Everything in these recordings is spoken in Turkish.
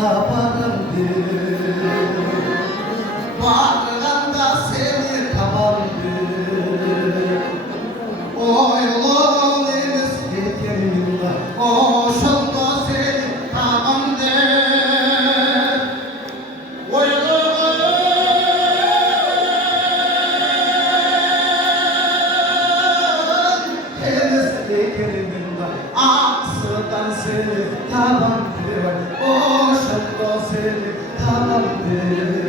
tabanımdır. Varlığında seni tabandır. O yolun eski yerimde, o şolda seni tabandır. O yolun eski yerimde, aksıdan seni tabandır. O şolda seni tabandır.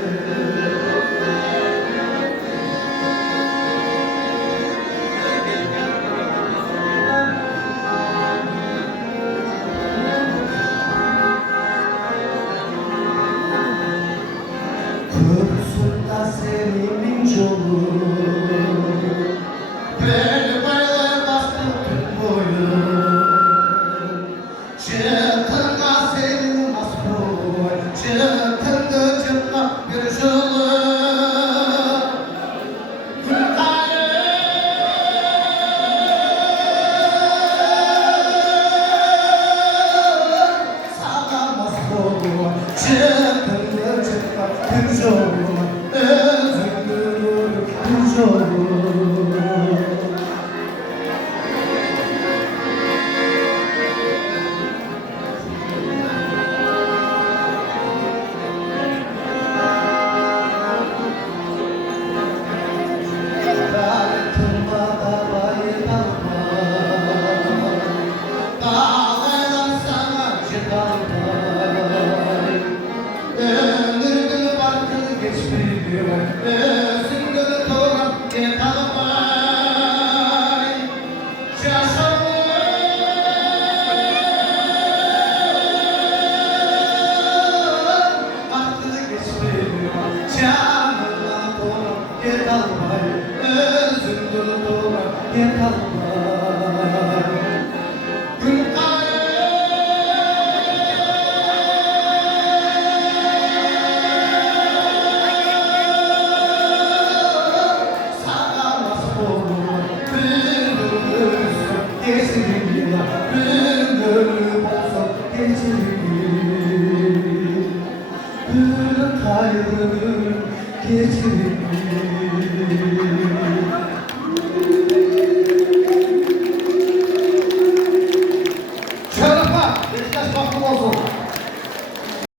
Kursunda senin yolun, bel bayla bastım tüm boyun. Çıktığında senin masbul, çıktığında çıplak bir yolun. Sana masbul, çıktığında çıplak bir yolun. Özgür bir yolun. Geceleri